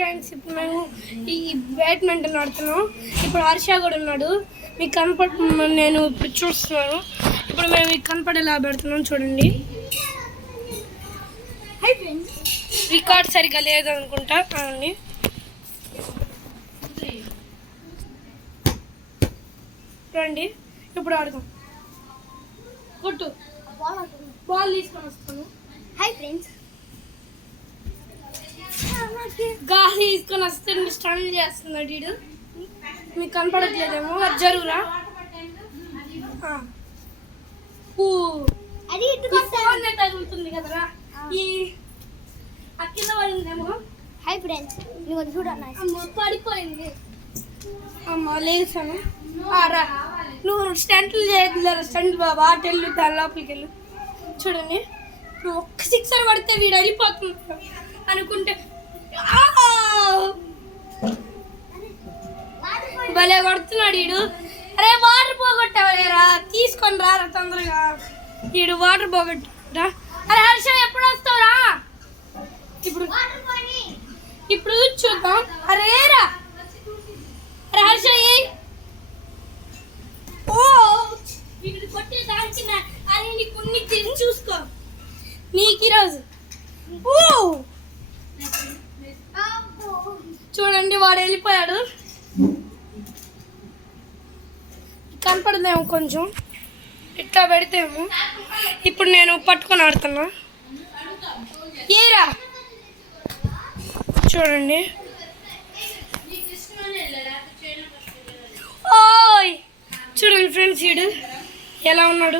Friends ఇప్పుడు మేము ఈ బ్యాడ్మింటన్ ఆడుతున్నాం. ఇప్పుడు హర్ష కూడా ఉన్నాడు. మీకు నేను ఇప్పుడు చూస్తున్నాను. ఇప్పుడు మేము మీకు కనపడేలా పెడుతున్నాం చూడండి. రికార్డ్ సరిగ్గా లేదనుకుంటా. అవునండి, రండి ఇప్పుడు ఆడదాం. కొట్టు, బాల్ తీసుకొని వస్తాను. హాయ్ ఫ్రెండ్స్, గాలి తీసుకొని వస్తే స్టన్ చేస్తున్నాడు వీడు. మీకు కనపడట్లేదేమో, అది జరుగురా. అది తగులుతుంది కదరా, ఈ కింద పడిందేమో. హాయ్ ఫ్రెండ్స్, నువ్వు చూడన్నా పడిపోయింది. అమ్మ లేసాను. రా, నువ్వు స్టంట్లు చేయట్లేదు. స్టంట్ బాబా అటెళ్ళు, దాని లోపలికి వెళ్ళు. చూడండి, నువ్వు ఒక్క సిక్సర్ పడితే వీడు వెళ్ళిపోతున్నాడు అనుకుంటే భలే కొడుతున్నాడు వీడు. అరే వాటర్ పోగొట్టావలేరా, తీసుకొని రారా తొందరగా. వీడు వాటర్ పోగొట్టా. అరే హర్ష ఎప్పుడు వస్తావురా? ఇప్పుడు చూద్దాం. అరే రా, అరే హర్ష వీడు కొట్టే దానికి అరే నీకు కొన్ని తిని చూసుకో. నీకు ఈరోజు చూడండి వాడు వెళ్ళిపోయాడు. కనపడదేమో కొంచెం, ఇట్లా పెడితేమో. ఇప్పుడు నేను పట్టుకొని ఆడుతున్నా. ఏరా చూడండి. ఓయ్ చూడండి ఫ్రెండ్స్, వీడు ఎలా ఉన్నాడు.